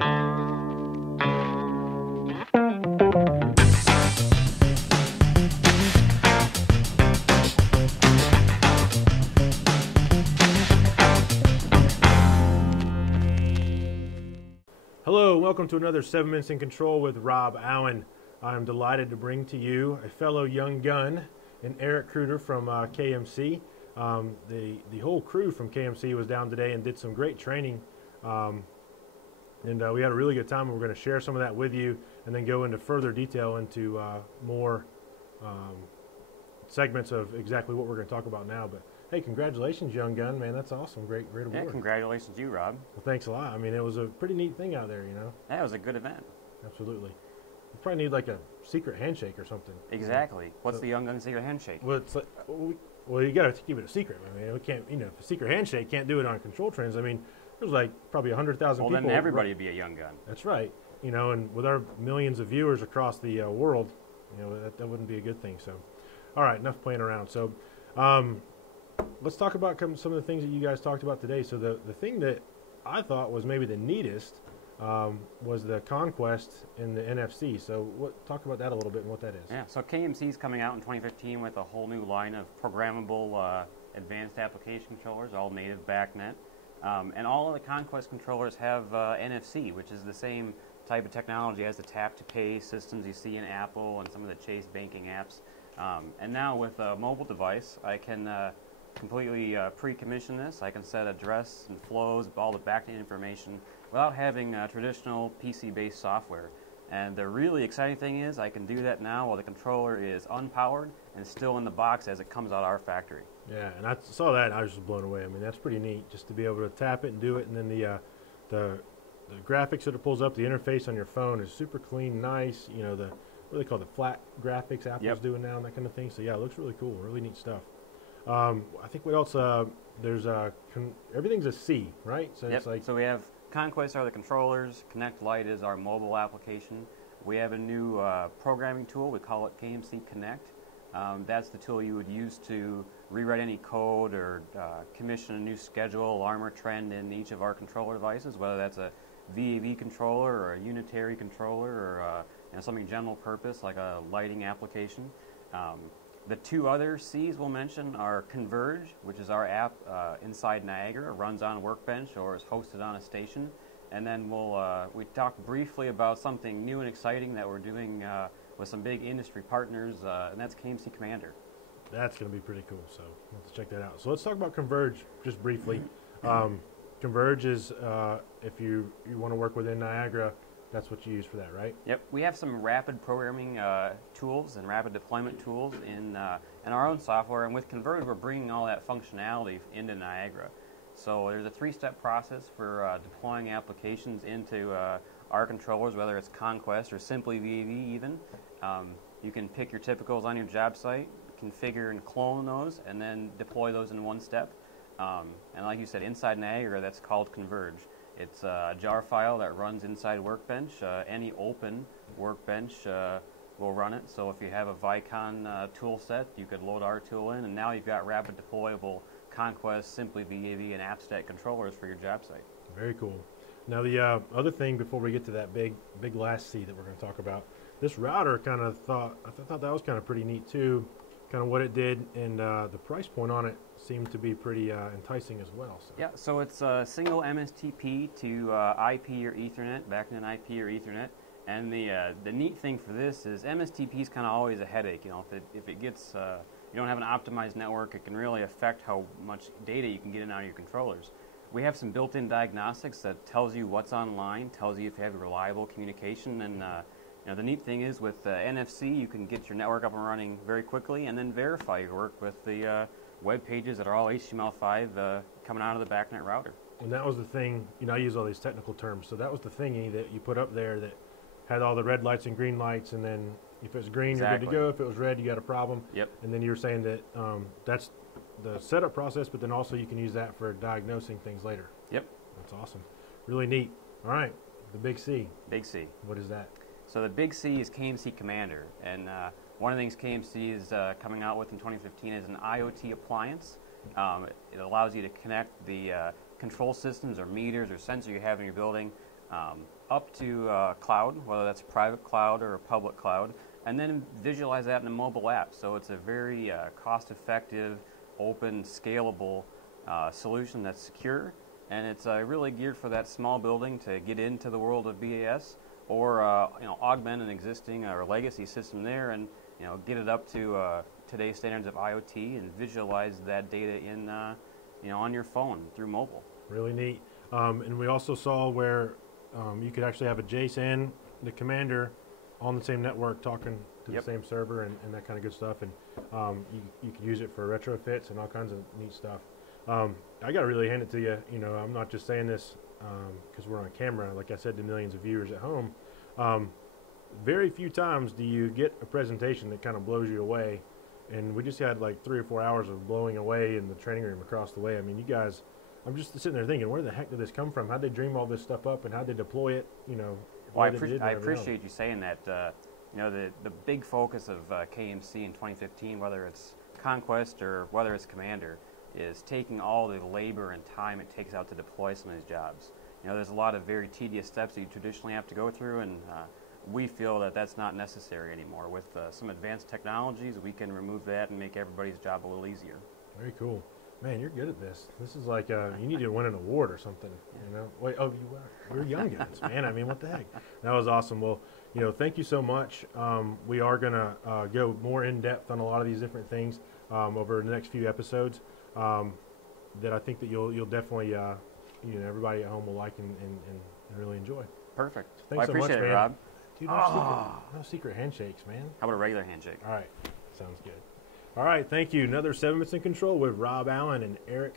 Hello, welcome to another 7 Minutes in Control with Rob Allen. I'm delighted to bring to you a fellow young gun in Erich Kreuter from KMC. The whole crew from KMC was down today and did some great training. And we had a really good time, and we're going to share some of that with you and then go into further detail into more segments of exactly what we're going to talk about now. But hey, congratulations, young gun, man. That's awesome. Great award. Yeah, congratulations to you, Rob. Well, thanks a lot. I mean, it was a pretty neat thing out there, you know. Yeah, it was a good event. Absolutely. You probably need like a secret handshake or something. Exactly. What's the young gun secret handshake? Well, it's like, well, you got to keep it a secret. I mean, we can't, you know, if a secret handshake can't do it on control trains. I mean, there's like probably 100,000 people. Well, then everybody would be a young gun. That's right. You know, and with our millions of viewers across the world, you know, that wouldn't be a good thing. So, all right, enough playing around. So, let's talk about some of the things that you guys talked about today. So the thing that I thought was maybe the neatest was the Conquest and the NFC. So talk about that a little bit and what that is. Yeah, so KMC is coming out in 2015 with a whole new line of programmable advanced application controllers, all native BACnet. And all of the Conquest controllers have NFC, which is the same type of technology as the tap-to-pay systems you see in Apple and some of the Chase banking apps. And now with a mobile device, I can completely pre-commission this. I can set address and flows, all the BACnet information, without having traditional PC-based software. And the really exciting thing is I can do that now while the controller is unpowered and still in the box as it comes out of our factory. Yeah, and I saw that and I was just blown away. I mean, that's pretty neat just to be able to tap it and do it. And then the graphics that it pulls up, the interface on your phone is super clean, nice. You know, what do they call the flat graphics Apple's doing now and that kind of thing. So yeah, it looks really cool, really neat stuff. I think what else? There's everything's a C, right? So it's like, so we have Conquest are the controllers. Connect Lite is our mobile application. We have a new programming tool. We call it KMC Connect. That's the tool you would use to rewrite any code or commission a new schedule, alarm, or trend in each of our controller devices, whether that's a VAV controller or a unitary controller or something general purpose like a lighting application. The two other C's we'll mention are Converge, which is our app inside Niagara, runs on Workbench or is hosted on a station. And then we talk briefly about something new and exciting that we're doing with some big industry partners, and that's KMC Commander. That's going to be pretty cool, so we'll have to check that out. So let's talk about Converge just briefly. Converge is, if you want to work within Niagara, that's what you use for that, right? Yep. We have some rapid programming tools and rapid deployment tools in our own software, and with Converge, we're bringing all that functionality into Niagara. So there's a three-step process for deploying applications into our controllers, whether it's Conquest or simply VAV even. You can pick your typicals on your job site, configure and clone those, and then deploy those in one step. And like you said, inside Niagara, that's called Converge. It's a jar file that runs inside Workbench. Any open Workbench will run it. So if you have a Vicon tool set, you could load our tool in, and now you've got rapid deployable Conquest, Simply VAV, and AppStat controllers for your job site. Very cool. Now the other thing before we get to that big last C that we're going to talk about, this router I thought that was kind of pretty neat too, kind of what it did, and the price point on it seemed to be pretty enticing as well. So. Yeah, so it's a single MSTP to IP or Ethernet, BACnet IP or Ethernet, and the neat thing for this is MSTP is kind of always a headache. You know, if it gets you don't have an optimized network, it can really affect how much data you can get in and out of your controllers. We have some built-in diagnostics that tells you what's online, tells you if you have reliable communication, and you know, the neat thing is with NFC, you can get your network up and running very quickly and then verify your work with the web pages that are all HTML5 coming out of the BACnet router. And that was the thing, you know, I use all these technical terms, so that was the thingy that you put up there that had all the red lights and green lights, and then if it was green, you're good to go. If it was red, you got a problem. Yep. And then you were saying that that's the setup process, but then also you can use that for diagnosing things later. Yep. That's awesome. Really neat. All right, the big C. Big C. What is that? So the big C is KMC Commander, and one of the things KMC is coming out with in 2015 is an IoT appliance. It allows you to connect the control systems or meters or sensor you have in your building up to cloud, whether that's private cloud or a public cloud, and then visualize that in a mobile app. So it's a very cost-effective, open, scalable solution that's secure, and it's really geared for that small building to get into the world of BAS, or augment an existing or legacy system there, and get it up to today's standards of IoT and visualize that data in on your phone through mobile. Really neat. And we also saw where you could actually have a Jace and the Commander on the same network talking to the same server and that kind of good stuff. And you can use it for retrofits and all kinds of neat stuff. I got to really hand it to you. I'm not just saying this because we're on camera, like I said to millions of viewers at home. Very few times do you get a presentation that kind of blows you away. And we just had like 3 or 4 hours of blowing away in the training room across the way. I mean, you guys, I'm just sitting there thinking, where the heck did this come from? How'd they dream all this stuff up, and how'd they deploy it? Well, I appreciate you saying that. The big focus of KMC in 2015, whether it's Conquest or whether it's Commander, is taking all the labor and time it takes out to deploy some of these jobs. There's a lot of very tedious steps that you traditionally have to go through, and we feel that that's not necessary anymore. With some advanced technologies, we can remove that and make everybody's job a little easier. Very cool. Man, you're good at this. This is like, you need to win an award or something, Wait, you're young guns, man. I mean, what the heck? That was awesome. Well, thank you so much. We are going to go more in depth on a lot of these different things over the next few episodes that I think that you'll definitely, everybody at home will like and really enjoy. Perfect. Thanks so much, appreciate man. it, Rob. Dude, no secret handshakes, man. How about a regular handshake? All right. Sounds good. All right. Thank you. Another 7 Minutes in Control with Rob Allen and Erich